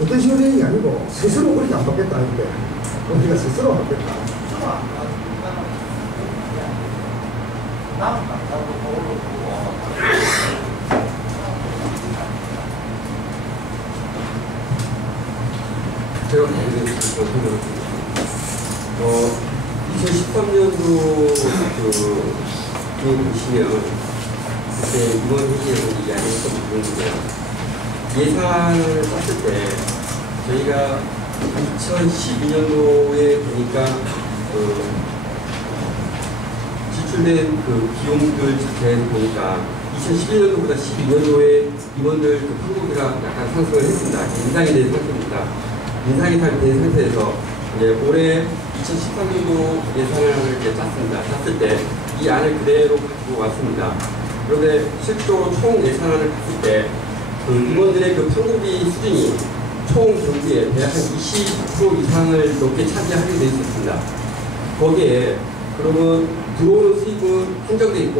어떤 식으로 되는 게 아니고 스스로 그렇게 안 받겠다 이게 우리가 스스로 받겠다. 제가 보기에는 2013년도 보시면 그때 이번 회의에서 이야기했던 부분인데요. 예산을 짰을 때 저희가 2012년도에 보니까 지출된 그 비용들 자체에 보니까 2011년도보다 12년도에 임원들 그 판고비가 약간 상승을 했습니다. 인상이 된 상태입니다. 인상이 된 상태에서 이제 올해 2013년도 예산을 이렇게 짰습니다. 짰을 때 이 안을 그대로 가지고 왔습니다. 그런데 실질적으로 총 예산안을 봤을 때 그 임원들의 그 판고비 수준이 총 경비에 대략 한 20% 이상을 넘게 차지하게 되어 있었습니다. 거기에 그러면 들어오는 수입은 한정되어 있고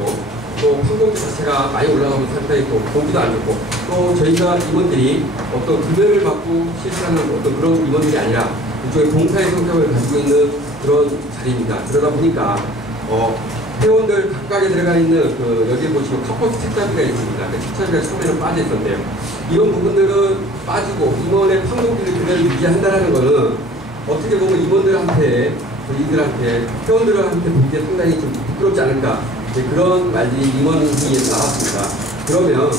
또 판고비 자체가 많이 올라가는 상태에 또 공기도 안 좋고 또 저희가 임원들이 어떤 급여를 받고 실시하는 어떤 그런 임원들이 아니라 이쪽에 봉사의 성격을 가지고 있는 그런 자리입니다. 그러다 보니까 회원들 각각에 들어가 있는 여기 보시면 카퍼스 책자비가 있습니다. 그 책자비가 처음에는 빠져 있었는데요. 이런 부분들은 빠지고 임원의 판고비를 그대로 유지한다는 것은 어떻게 보면 임원들한테 저희들한테 회원들한테 보기에 상당히 좀 부끄럽지 않을까 그런 말들이 임원회의에서 나왔습니다. 그러면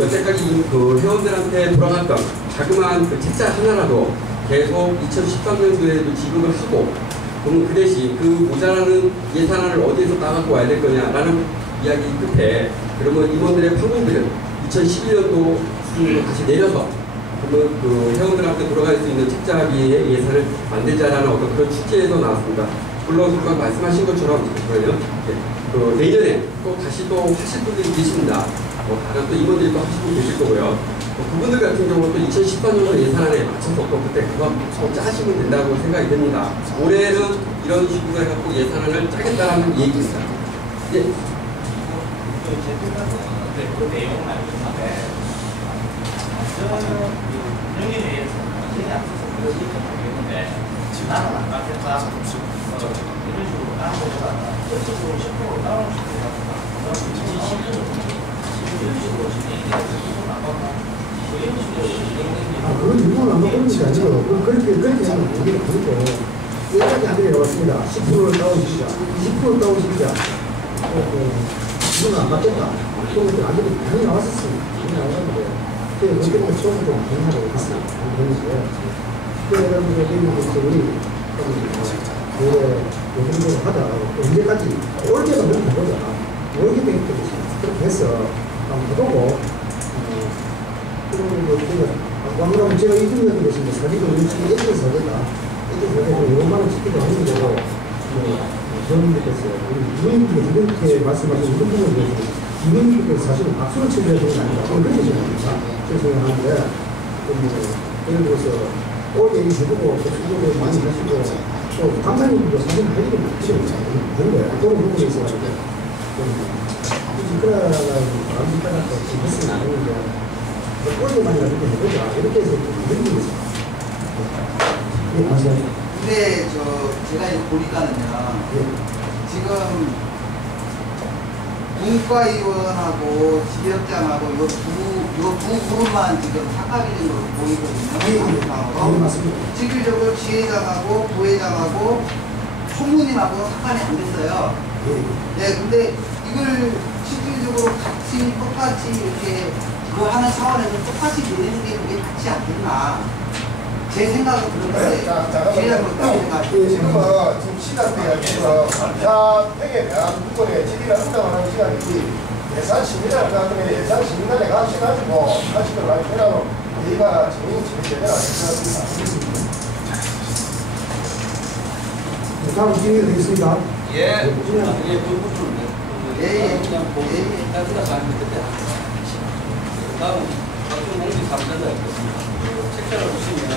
여태까지 회원들한테 돌아갔던 자그마한 그 책자 하나라도 계속 2013년도에도 지급을 하고 그러면 그 대신 그 모자라는 예산안을 어디에서 따갖고 와야 될 거냐라는 이야기 끝에 그러면 임원들의 판고비를 2011년도 수준으로 다시 내려서 그러면 그 회원들한테 돌아갈 수 있는 책자비의 예산을 만들자라는 어떤 그런 취지에서 나왔습니다. 물론 아까 말씀하신 것처럼 내년에 또 다시 또 하실 분들이 계십니다. 다른 또 임원들이 또 하시고 계실 거고요. 그분들 같은 경우는 또 2014년도 예산안에 맞춰서 또 그때 그거 짜시면 된다고 생각이 됩니다. 올해는 이런 식으로 해갖고 예산안을 짜겠다라는 얘기입니다. 예. 그 내용은 알겠는데, 영리회에서 굉장히 앞서서 그런 얘기를 하겠는데, 나는 안 받겠다. 이런 식으로 나는 것보다 전체적으로 10% 다운 시키고 그다음 2012년도 이런 식으로 지금 얘기가 있어서 안 받고 그건 일부러 안 바꾸는 게 아니고 그렇게 하면 우리가 그렇고 여기까지 한 개가 왔습니다. 10%를 다운시키자 20%를 다운시키자 이거는 안 받겠다 그런 안 되고 당연히 나왔었습니다. 당연히 나왔는데 그때 그때는 처음부터 당연하다고 했어요. 그래서 우리 올해 요 정도로 하자 언제까지 올게가 너무 되거든 올게 되겠지 그렇게 해서 한번 해보고 그러면 제가 이준혁이 계신데 사기도 음식이 애들을 사겠다. 애들을 사겠다. 5만원 찍기도 하는 거고, 저분들께서, 우리 이렇게 말씀하신 이런 부분에 대해서, 이분들께서 사실은 박수를 쳐줘야 되는 게 아니라, 그렇게 생각합니다. 그렇게 생각하는데, 예를 들어서, 얘기 해보고, 수고를 많이 하시고, 또, 강사님들도 사실 할 일이 많은 거예요. 그런 부분에 있어가지고, 굳이 그러다가, 마음이 따라서 했으면 안 되는데, 꼴로만 이렇게 해보자. 이렇게 해서 이런 게 있어요. 네, 맞아요. 근데 제가 이거 보니까는요. 네. 지금 문과위원하고 지역장하고 요 두 그룹만 지금 사각인으로 보이거든요. 네, 맞습니다. 실질적으로 지회장하고 부회장하고 총무님하고 사간이 안 됐어요. 네, 근데 이걸 실질적으로 같이 똑같이 이렇게 하는 차원에서 똑같이 내리는 게 그게 맞지 않겠나. 제 생각은 그런데, 지혜장도 그렇게 생각해요. 지금 시간대에서 자택에 대한 부분에 질의를 한다고 하는 시간이지, 예산 심의를 하면 예산 심의단에 가셔가지고 하시도록 할 때라도 저희가 진행이 제대로 안 됐습니다. 다음 진행되겠습니다. 예. 나중에 그 부분은 그냥 보고 따뜻하게 하면 그때 다음 각종 공비 3단가 있겠습니다. 책자를 보시면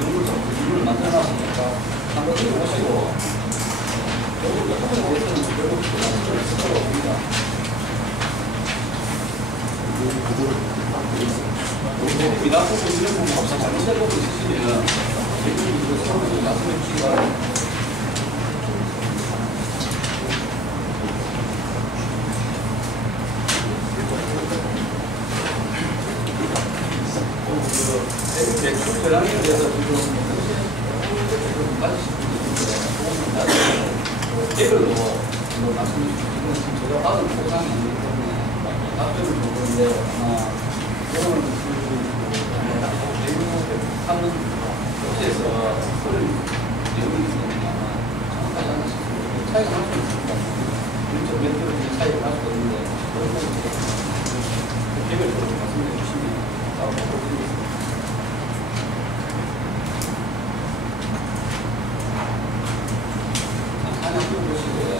연구를 만들어놨으니까 한번 읽어보시고 결국 조금에 대해서는 결국 말씀을 쓰도록 합니다. 미나 보고 이런 부분 없이 잘못된 부분 있으시면 대표님도 서로 말씀해 주시기 바랍니다. 대출 결항에 대해서 지금 맞으신 분이 있는데 개별로 말씀해 주시면 제가 받은 보상이 아니기 때문에 답변을 줄 건데 아마 오늘 하는 곳에서 그런 내용이 있으면 아마 정확하지 않으실 수 있고 차이가 날 수 있습니다. 몇 프로 차이가 날 수도 있는데 그런 부분에 개별적으로 말씀해 주시면 따로 보겠습니다. 하나 보시고요.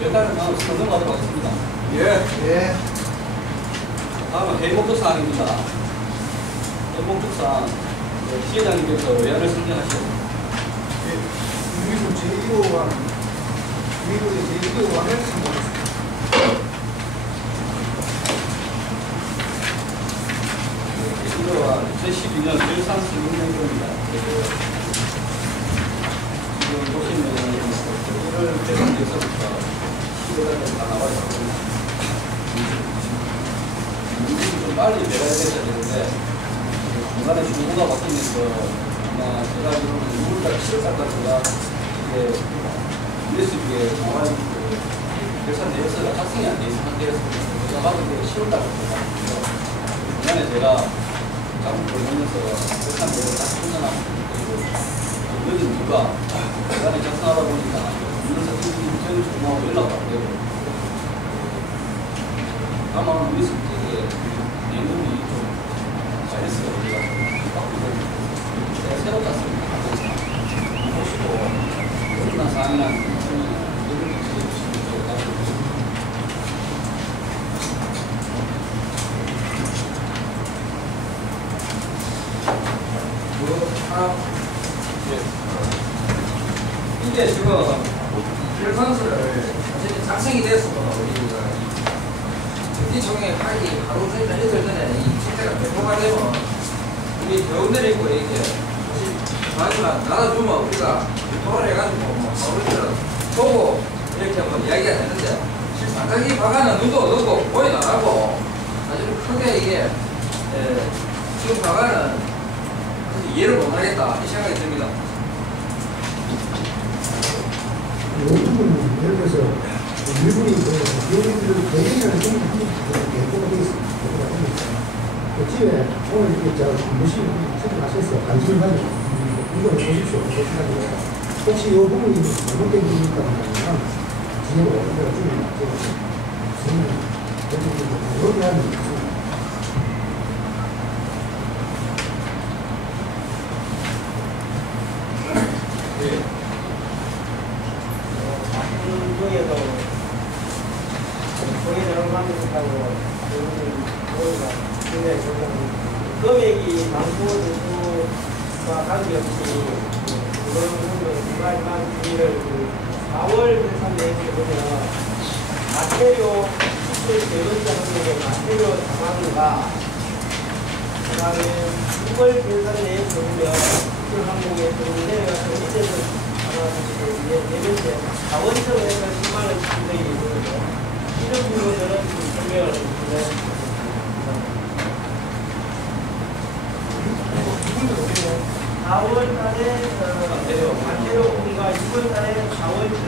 일단은 다음 넘어가도록 하겠습니다. 예. 다음은 회의목적 사항입니다. 회의목적 사항 시회장님께서 외안을 설명하시고 유리구 제1호와 유리구의 제1호와를 선정했습니다. 제1호와 2012년 1316년도입니다. 지금 보시면 이를 대상에서부터 시회장님 다 나와 있습니다. 좀 빨리 내려야 되는데 중간에 정부가 바뀌면서 아마 제가 알기로는 6월달, 7월달까지가 이게 USB에 나와 있는 결산 내역서가 작성이 안 돼 있는 상태였습니다. 제가 받은 게 10월달부터 나왔고요. 중간에 제가 작업을 하면서 결산 내역을 다 충전하고 그리고 늦은 이유가 중간에 작성하다 보니까 이런서 저희 정부하고 연락도 안 되고 아마 USB에 내용이 좀 잘했어요. 우리가 새로 땄습니다. 보시고 어떤 사항이나 내용을 지켜주시면 제가 답변드리겠습니다. 이게 지금 결산서를 사실 작성이 됐었거든요. 우리가 정기총회 하기 하루 종일 이틀 전에 이 실태가 배포가 되면 우리 배우들이 있고 이게 사실 마지막 나눠주면 우리가 토론해가지고 뭐 서울처럼 보고 이렇게 뭐 이야기가 되는데 실상 자기 박아는 눈도 넣고 보이도 안 하고 사실 크게 이게 지금 박아는 이해를 못하겠다 이 생각이 듭니다. 이 부분은 예를 들어서 일본이 비용들을 대행하는 정도 한국도 예고가 되어 있습니다. 그 집에 오늘 이렇게 제가 무시 선택하셨어요. 관심을 가지고 이걸 보십시오. 보시가지고 혹시 이 부분이 잘못된 부분이 있다면 지혜로 내가 주면 저는 그렇게 하면 있습니다. 중에도 동해대로 만들었다고 보니까 굉장히 금액이 많고 누구와 관계없이 그런 부분을 중간중간 주의를 4월 결산 내역을 보면 마테리오 수출 대변자 항목의 마테리오 상황과 그 다음에 6월 결산 내역을 보면 수출 항목에 내려가서 밑에서 네 번째, 자원청에서 10만원 지급이 있거든요. 이런 부분들은 좀 설명을 해주시면 4월 달에 마테리오 공과 6월 달에 자원청.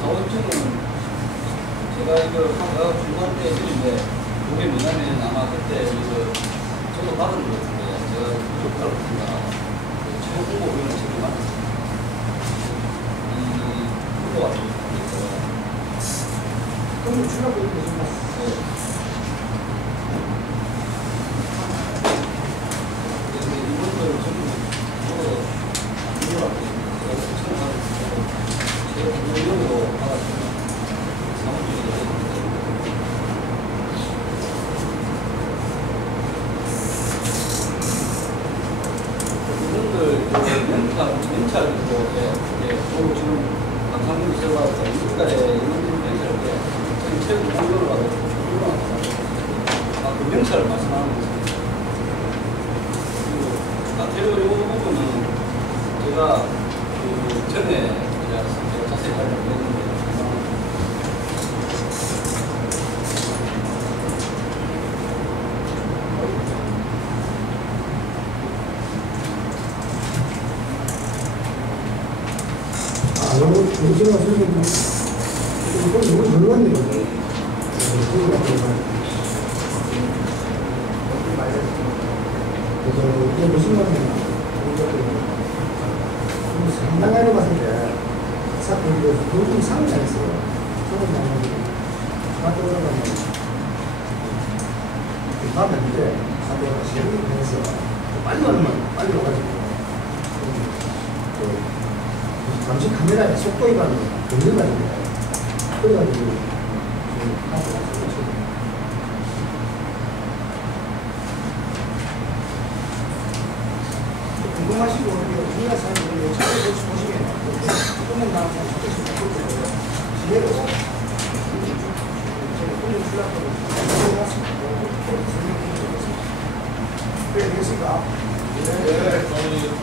자원청은 제가 이거 중간 때 했는데 그게 뭐냐면 아마 그때 이거 저도 받은 것 같은데 제가 효과를 보니까 최고 공고위원을 책임 맡았습니다. 이 후보 같은 경우에서 그럼 주라고 얘기해 주셨나? 올라가고 그 명찰을 말씀하는 거죠. 그리고 이 부분은 제가 그 전에 제가 자세히 설명했는데 요거 제가 설명 이건 물건인 거죠. 그래서 이게 무슨 말이냐. 상당하게 봤을 때 사건에서 돈좀 상을 잘했어요. 상을 잘했는데 가도 올라가면 가는데 가도 시험이 되면서 빨리 빨리 와가지고 잠시 카메라에 속도 위반으로 걸려가지고 그래가지고 가서 궁금하시고 우리가 사는 거 잘 보시면 조금만 나오면 조금씩 바꿀게요. 지혜로 제가 오늘 출락하고 그래 되겠습니까? 네,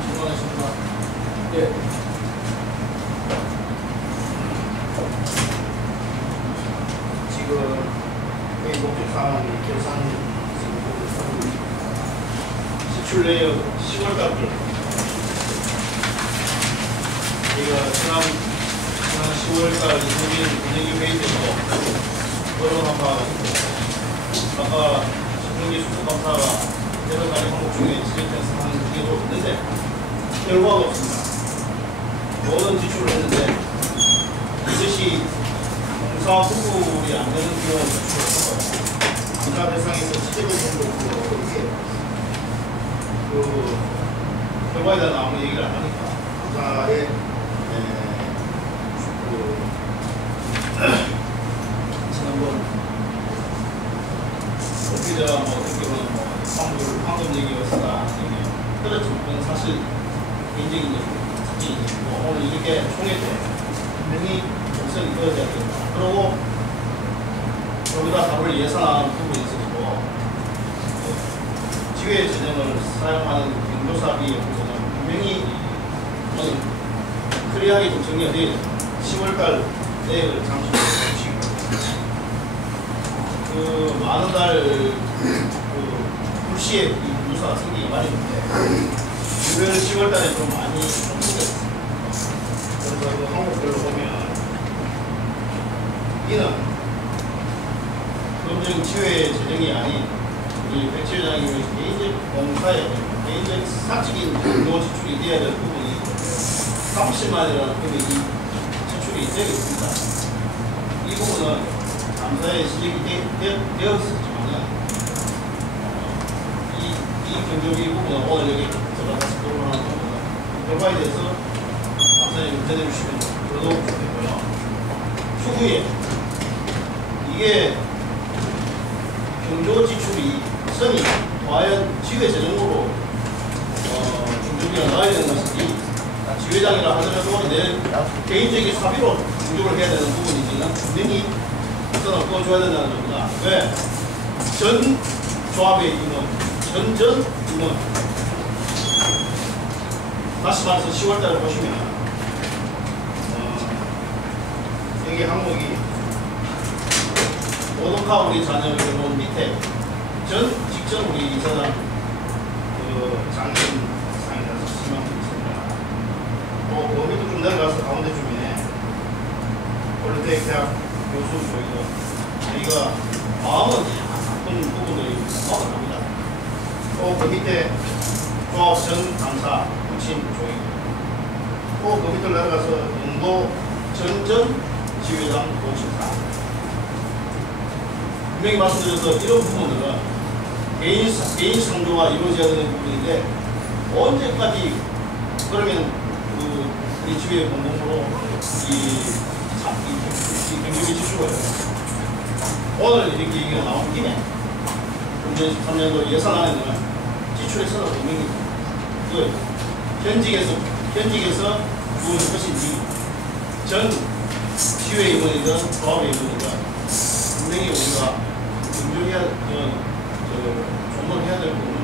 수고하셨습니다. 예. 지금 이 목적 사항이 결산 지출 내역 10월달 저희가 지난 10월달 이성진 운영위 회의 때도 거론한 바가 있고 아까 신동기 수석감사가 여러 가지 항목 중에 지적된 사항 중에도 있는데 결과가 없습니다. 모든 지출을 했는데 이것이 공사 부분이 안 되는 경우는 지출을 공사 대상에서 지적을 정도 그 결과에 대한 아무 얘기를 안 하니까 공사의 지난번 어떻게자 어떻게 보면 황금 얘기였다 그렇지만 그건 사실 개인적인 특징이고 오늘 이렇게 총회 때 분명히 정성이 되어져야 된다. 그리고 여기다 답을 예산하는 부분이 있었고 지회 재정을 사용하는 경조사비의 부분은 분명히 클리어하게 좀 정리가 되어 10월달 내역을 잠시 보시고 그 많은 달 불시에 이 경조사가 생기기 마련인데 이걸 10월달에 좀 많이 생겼습니다. 그래서 그 항목별로 보면 이는 금정 지회 재정이 아닌 우리 백지 회장님의 개인적 공사에 개인적 사적인 정도 지출이 되어야 될 부분이 30만이라는 금액이 지출이 되겠습니다. 이 부분은 감사에 시작이 되었었지만 이 경조비 부분은 오늘 여기 제가 다시 토론하는 부분은 결과에 대해서 감사에 문제내 주시면 그래도 좋겠고요. 추후에 이게 경조 지출이 성이 과연 지회 재정으로 경조비가 나와야 되는 것인지 지회장이라 하더라도 내 개인적인 사비로 충족을 해야 되는 부분인지는 분명히 우선은 꺼줘야 된다는 겁니다. 왜? 전 조합의 임원, 전전 임원 다시 말해서 10월달에 보시면 여기 항목이 오동카 우리 자녀 결혼 밑에 직전 우리 이사장 장인 상이라서 심한 분이 있습니다. 그 밑으로 좀 내려가서 가운데쯤에 폴리텍 대학 교수 저희도 저희가 마음은 나쁜 부분들이 마음은 납니다. 또 그 밑에 조합 전 강사 부친 조이고 또 그 밑으로 내려가서 영도 전전 지회장 도지사 분명히 말씀드려서 이런 부분들은 개인 상조가 이루어져야 되는 부분인데 언제까지 그러면 이 지회 공동으로 이 경조비 지출을 오늘 이렇게 얘기가 나온 김에 문제 13년도 예산안에는 지출에서는 분명히 현직에서 무엇을 것인지 전 지회 임원이든 조합의 임원이든 분명히 분명히 우리가 긍정해야 조망해야 될 부분은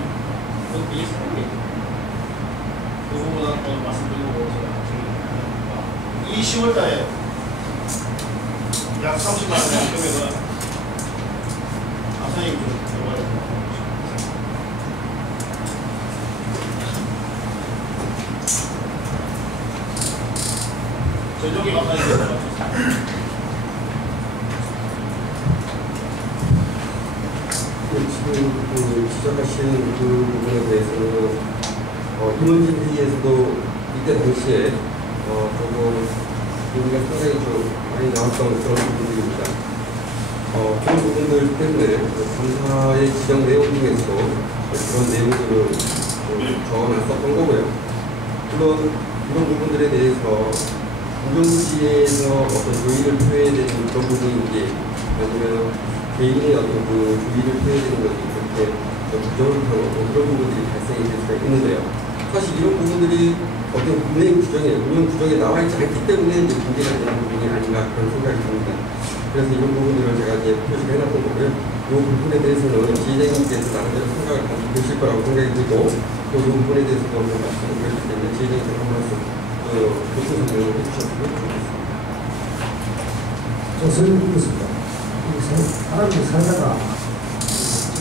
그건 이 상황이에요. 그 부분은 오늘 말씀드리고 제가 이 10월달에 약 30만 원의 금액은 앞선이 좀 들어가야 됩니다. 전종이 막판에 들어갔습니다. 지금 그 지적하신 그 부분에 대해서는 임원진 회의에서도 이때 당시에 조금 얘기가 상당히 좀 많이 나왔던 그런 부분들입니다. 그런 부분들 때문에 감사의 지정 내용 중에서도 그런 내용들을 적어놨었던 거고요. 물론 이런 부분들에 대해서 공정부지에서 어떤 조의를 표해야 되는 그런 부분인지 아니면 개인의 어떤 그 주의를 표해야 되는 것이 그렇게 부정을 하고 그런 부분들이 발생이 될 수가 있는데요. 사실 이런 부분들이 어떤 운영 규정에 나와 있지 않기 때문에 이제 문제가 되는 부분이 아닌가 그런 생각이 듭니다. 그래서 이런 부분들을 제가 이제 표시를 해놨던 거고요. 이 부분에 대해서는 지회장님께서 나름대로 생각을 가지고 계실 거라고 생각이 들고 또 이 부분에 대해서도 한번 말씀을 드렸기 때문에 지회장님께서 한 말씀 교수 설명을 해주셨으면 좋겠습니다. 저 설명드리겠습니다. 사람이 살다가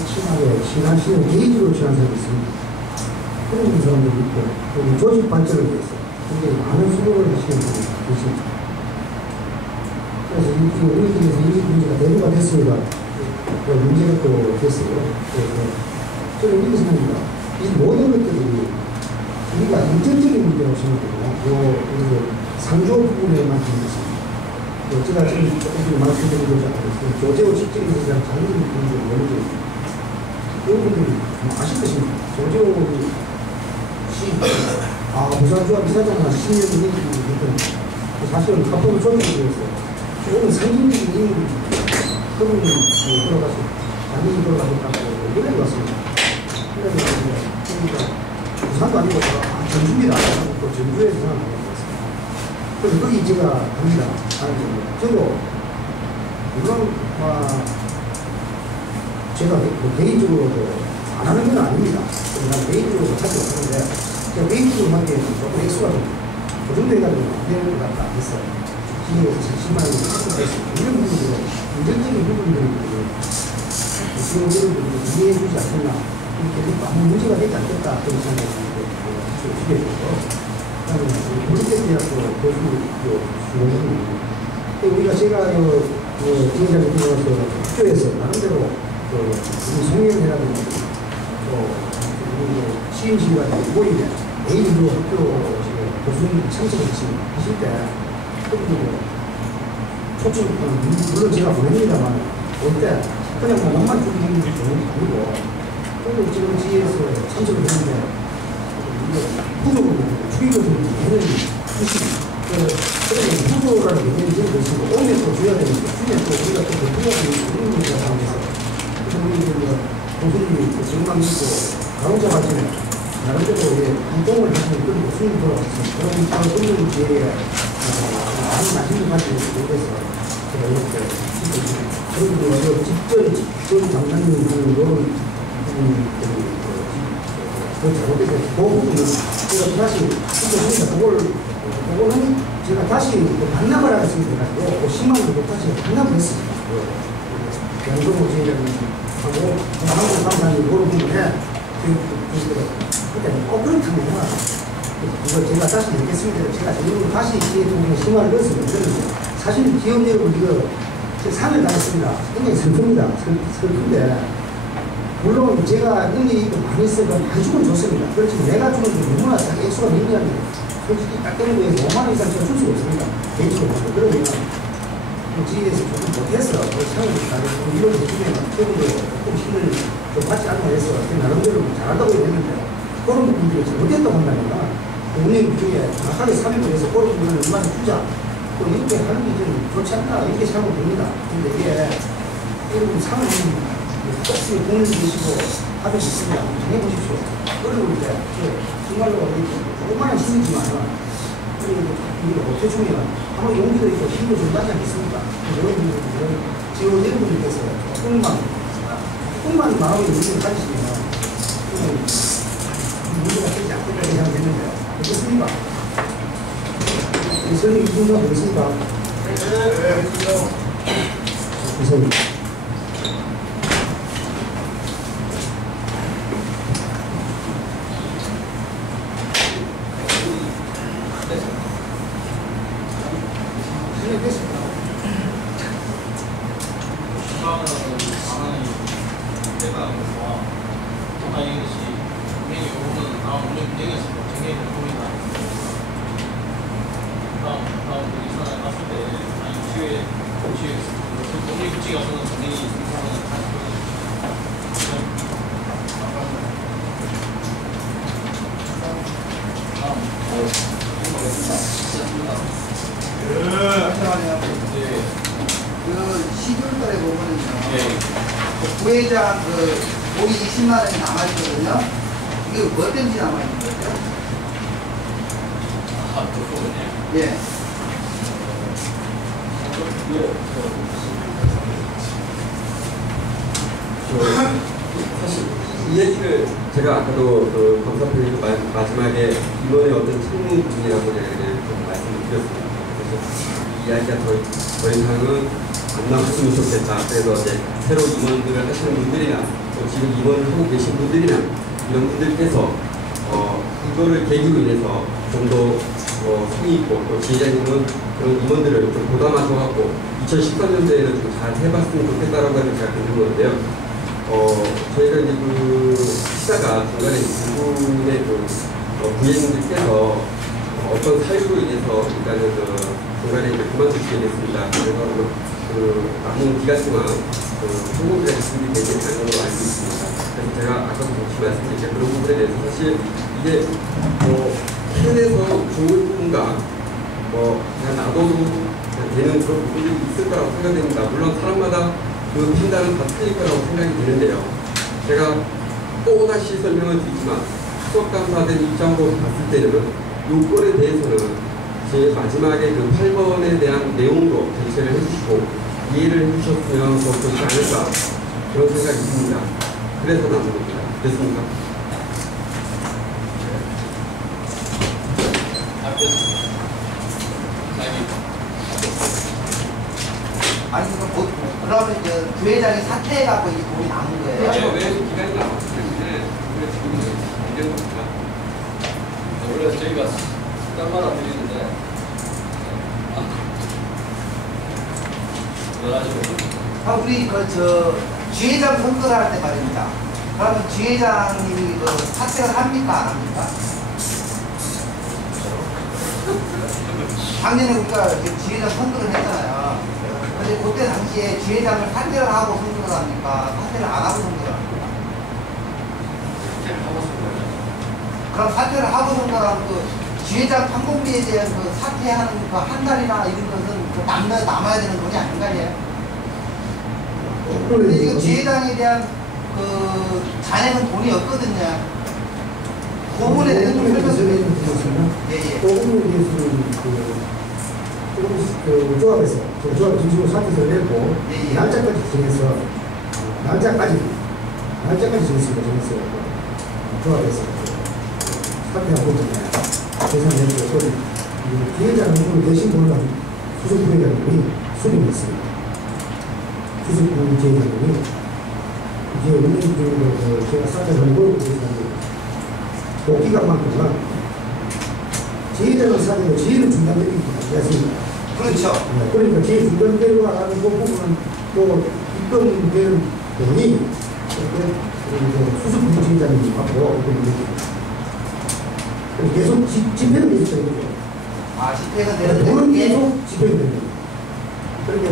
심하게 시간 개인적으로 취한 사람이 있습니다. 그런 사람들이 있고 또 조직 발전을 위해서 굉장히 많은 수고를 하시는 분이 계십니다. 그래서 우리 중에서 이 문제가 대두가 됐습니다. 문제가 또 됐어요. 그래서 저는 이렇게 생각합니다. 이 모든 것들이 우리가 인정적인 문제라고 생각합니다. 상조 부분에만 하는 것입니다. 제가 지금 조금 말씀드리고자 하는 조제호 직책에 대한 자유를 문제를 먼저 여러분들이 아실 것입니다. 조제호 부산조합 이사장을 10년 전에 사실은 합법을 조직을 오늘 상징적인 인물이 그분이 돌아가서 장인이 돌아가셨다고 연락이 왔습니다. 그러니까 부산도 아니고 전주입니다. 또 전주에서 사람 왔습니다. 그래서 거기 제가 갑니다. 저도 물론 제가 개인적으로 안 하는 건 아닙니다. 난 개인적으로 찾아왔는데 제가 개인적으로 하기에는 조금 액수가 좀 고정돼가지고 안 되는 것 같다 했어요. 기회에서 10만 원이 확보됐습니다. 이런 부분들은 긍정적인 부분들이 지원들을 이해해주지 않겠나 이렇게 아무 문제가 되지 않겠다 그런 생각이 주게 되고 그다음에 물리대학교 교수 우리가 제가 지원자를 들어가서 학교에서 나름대로 우리 송년회라든지 시임식이 같은 모임에 A로 학교 교수님 참석하실 때 초청, 물론 제가 보냅니다만 올 때 그냥 몸만 주는 게 좋은 게 아니고 또 지금 지에서 참석을 했는데 후조를 주의적으로 해야 되는 후조라는 개념이 지금 있으니까 오면 또 줘야 되는데 주면 또 우리가 또 줘야 되는 그런 문제가 나오면서 그래서 우리 교수님이 정말 믿고 가로자 발전에 나름대로 활동을 하시는 그런 교수님 돌아왔습니다. 그런 기회에 많이 맛있는 맛이 모르겠어. 제가 이렇게 그리고 직전 장관님 하는 이런 부분이 그 잘못돼서 그 부분은 제가 다시 그거는 제가 다시 반납을 하겠습니다. 가지고 10만 원도 다시 반납을 했습니다. 양동호 지회장님하고 한국 감사님 그런 부분에 그러니까 그렇다면 이거 제가 다시 얘기했습니다. 제가 지금 다시 기회통에 10만 원 넣었습니다. 사실 기업력은 이거 상을 당했습니다. 굉장히 슬픕니다. 슬픈데 물론 제가 능력이 많이 있으니까 많이 주면 좋습니다. 그렇지만 내가 주는 게 너무나 액수가 미미합니다. 솔직히 딱 되는 거에서 5만 원 이상 제가 줄 수가 없습니다. 개인적으로. 그러면 지에서 조금 못해서 상을 당해서 이런 해주면 최근에 조금 힘을 좀 받지 않나 해서 나름대로 잘한다고 했는데 그런 부분들이 잘못됐다고 한다니까 운영 중에 정확하게 삽입을 해서 그런 부분을 얼마나 주자 또 이렇게 하는 게 좀 좋지 않나 이렇게 생각됩니다. 근데 이게 이런 상을 혹시 공을 주시고 하실 수 있습니다. 정해보십시오. 어려울 때 정말로 조그마한 힘이지만 우리가 어떻게 주면 아마 용기도 있고 힘도 좀 나지 않겠습니까? 이런 지금 여러분께서 조금만 마음의 의지를 가지시면 문제가 되지 않겠다 생각했는데요. 어떻습니까? 선생님 이 정도 되겠습니까? 네. 우선 그 12월 달에 보면은요, 그 부회장 그 돈이 20만 원이 남아있거든요. 이게 뭐 때문에 남아있는 거죠? 예. 사실 이 얘기를 제가 아까도 그 검사편에서 마지막에 이번에 어떤 책무 부분이라고 좀 말씀을 드렸습니다. 그래서 이 이야기가 더 이상은 안 나왔으면 좋겠다. 그래서 이제 새로 임원들을 하시는 분들이나 또 지금 임원을 하고 계신 분들이나 이런 분들께서 이거를 계기로 인해서 좀 더 성의 있고 또 지회장님은 그런 임원들을 좀 보담하셔갖고 2013년도에는 좀 잘 해봤으면 좋겠다라고 하는 제가 드는 건데요. 저희가 이제 그 시사가 중간에 부분의 그 부회장님들께서 어떤 사유로 인해서 일단은 중간에 이제 그만두시게 됐습니다. 그래서 그 남은 기간 동안 성공들의 기술이 되지 않는 걸로 알고 있습니다. 그래서 제가 아까도 잠시 말씀드린 그런 부분에 대해서 사실 이게 해내서 좋은 건가 그냥 놔둬도 그냥 되는 그런 부분들이 있을 거라고 생각됩니다. 물론 사람마다 그 판단은 다 틀릴 거라고 생각이 드는데요. 제가 또다시 설명을 드리지만 수석감사된 입장으로 봤을 때는 요건에 대해서는 제 마지막에 그 8번에 대한 내용으로 제시를 해주시고 이해를 해주셨으면 더 좋지 않을까 그런 생각이 듭니다. 그래서 나온 겁니다. 됐습니까? 아니, 그러면 이제 부회장이 사퇴해갖고 이 돈이 남은 거예요? 왜 기간이 남았기 때문에 그래 지금 이런 겁니다. 원래 저희가 딴말안 드리는데 우리 지회장 선거를 할 때 말입니다. 그러면 지회장님이 사퇴를 합니까? 안 합니까? 작년에 우리가 지회장 선거를 했잖아요. 근데 그때 당시에 지회장을 사퇴를 하고 선거를 합니까? 사퇴를 안 하고 선거를 합니까? 그럼 사퇴를 하고 선거를 하면 지회장 판공비에 대한 사퇴하는 한 달이나 이런 것은 남아야 되는 돈이 아닌가요? 근데 지금 지회장에 대한 잔액은 돈이 없거든요. 그 부분에 대해서 좀 설명 좀 해주세요. 예. 그 부분에 대해서는 조금씩 조합에서 조합 중심으로 사퇴서를 냈고 날짜까지 정해서 날짜까지 정했어요. 조합에서 사퇴하고 있잖아요. 계산했고 기회장은 대신 돈을 수석 부회장님이 수립했습니다. 수석 부회장님이 이제 운영 중으로 제가 사퇴하는 걸 그 기간만큼은 지혜자를 사는 지혜는 중단되기 때문에 그렇죠. 그러니까 지혜 중단되고 하는 그 부분은 또 입금되는 돈이 수습 지혜자님이 받고 계속 집행은 계속 되는 거죠. 집행은 되는데 돈은 계속 집행이 되는 거죠. 그러니까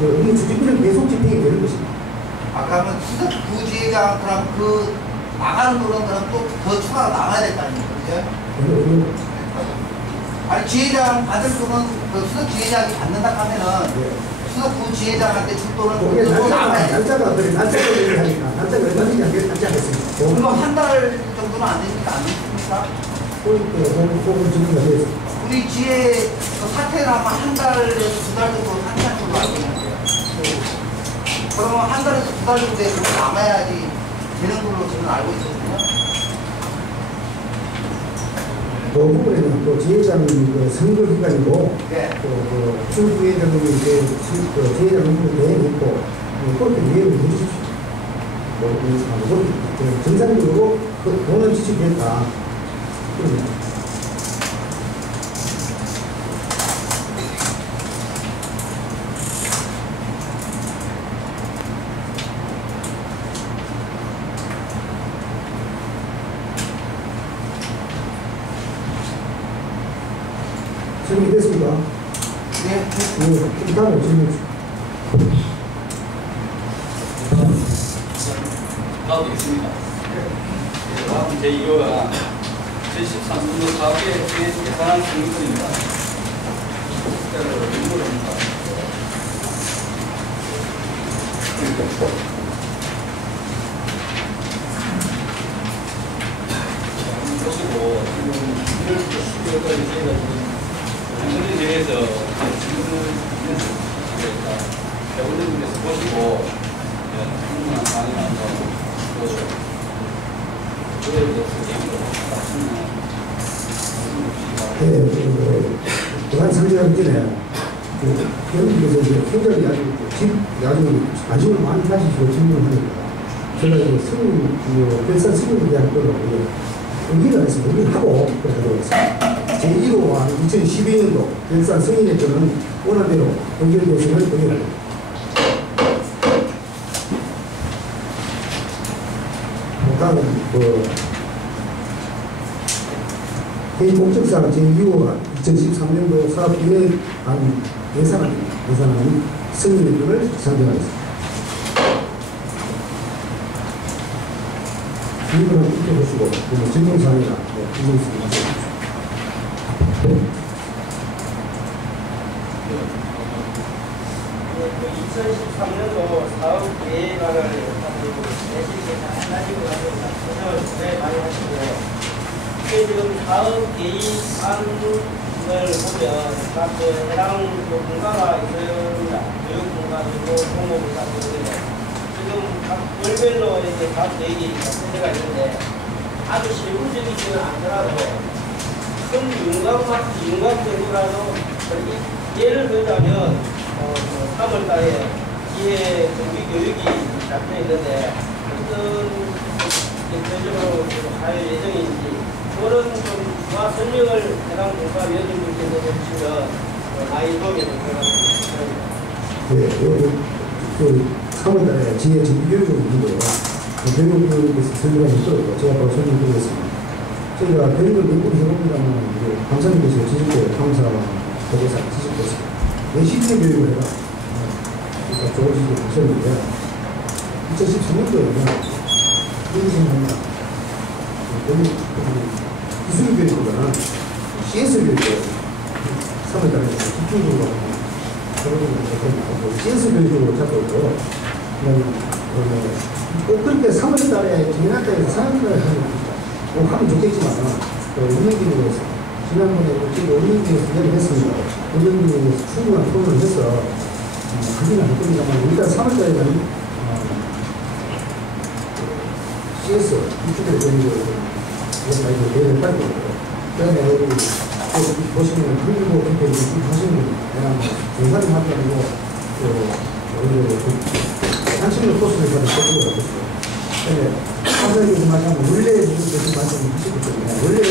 주주비는 계속 집행이 되는 것입니다. 그러면 수석 부지회장 그럼 나가는 돈은 그럼 또 더 추가로 남아야 될 거 아닙니까? 아니 지회장 받을 돈은 수석 지회장이 받는다 하면은 수석 부지회장한테 줄 돈은 또 남아야 돼. 날짜가 얘기하니까 날짜가 얼마든지 하지 않겠습니까? 그럼 한 달 정도는 안 되니까 안 되십니까? 우리 지혜 사퇴를 하면 한 달에서 두 달 정도 사퇴하는 걸로 알고 있는데요. 그러면 한 달에서 두 달 정도에 그거 남아야지 되는 걸로 저는 알고 있거든요. 그 부분에는 또 지회장 그 선거 기간이고 네. 또 주부회장님이 이제 지회장 선거를 대행했고 그렇게 이해를 해주십시오. 정상적으로 돈을 지출했다. 준비됐습니까? 네. 네, 다음에 질문. 다음 있습니다. 다음 제2호가 제13년도 사업계획 예산안 승인권입니다. 보시고 지금 1월부터 12월까지 저희가 지금 당선인 대회에서 질문을 드렸습니다. 배우들께서 보시고 충분한 사항이 나온다고 보시고 그거에 대해서 얘기를 하시면 네, 그간 설명하기 전에 교육에서 이제 굉장히 아주 관심을 많이 가지시고 질문하니까 제가 이제 별산 승인에 대한 거를 의견을 했습니다. 의견을 하고 제1호와 2012년도 별산 승인에 저는 원안대로 연결되었음을 의견합니다. 다음은 개인 목적상 제2호가 2013년도 사업계획안 예산안 승인을 상정하였습니다. 이거는 읽어보시고 질문사항이나 질문 있습니다. 2013년도 사업 계획안을 가지고 내실에서 하나씩 가지고 설명을 굉장히 많이 하시고 지금 사업 계획안을 보면 각 해당 분과가 있습니다. 교육분과 그리고 공무분과 그런데 지금 각 월별로 이렇게 각 계획이 세대가 있는데 아주 실무적이지는 않더라도 큰 윤곽 정도라도 예를 들자면 3월 달에 기회 정기 교육이 잡혀 있는데 어떤 대표적으로 할 예정인지 그런 좀과 설명을 해당 분과 위원님께서 해주시면 많이 도움이 될 것 같습니다. 네, 3월달에 지혜 정기교육을 있는데요. 교육에서 설명을 했더라고요. 제가 바로 설명드리겠습니다. 저희가 교육을 몇 번 해봅니다만 감사님께서 지식대 강사 보고사 지식대였습니다. 내시대 교육을 해라. 그러니까 좋은 지식을 하셨는데 2013년도에는 그런 생각합니다. 기술 교육보다는 CS 교육을 3월달에 집중적으로 CS 교육으로 잡고 있고 꼭 그렇게 3월달에 지난달에서 4월달에 하면 좋겠지만 운영진으로서 지난번에 운영진에서 내려했습니다. 운영진에서 충분한 토론을 해서 하기는 할 겁니다만 일단 3월달에는 CS 입주대 교육을 내일 빨리 그다음에 여기 보시면 한국어 그렇게 하시는 그냥 정산이 하더라도 한층의 코스를 받을 수 있고 그다음에 선생님께서 말씀하신 원래 지금 말씀을 하시기 때문에 원래를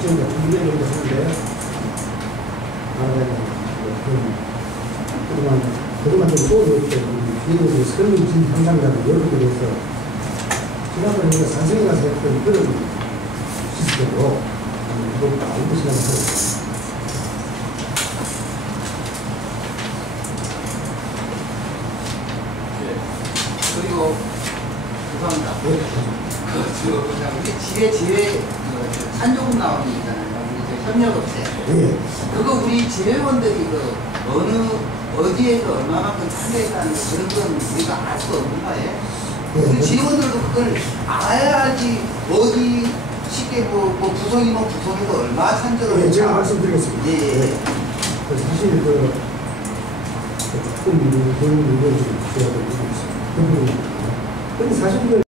지금 준비를 하는데 그동안 좀 소홀했기 때문에 뒤에 설명진 현상이라는 여러 개 대해서 지난번에 우리가 산성에 가서 했던 그런 시스템으로 이거 알고 시간을 하겠습니다. 그리고 죄송합니다. 우리 지회 찬조금 나오는 게 있잖아요. 우리 협력업체. 예. 그거 우리 지회원들이 어디에서 얼마만큼 참여했다는 그런 건 우리가 알 수 없는 거예요. 우리 지회원들도 그걸 알아야지 어디 쉽게 뭐 구성이면 구성에서 얼마 찬조를 예, 제가 말씀드리겠습니다. 예. 사실 조금 그런 부분이 제가 좀 있습니다. 그런 부분입니다. 근데 사실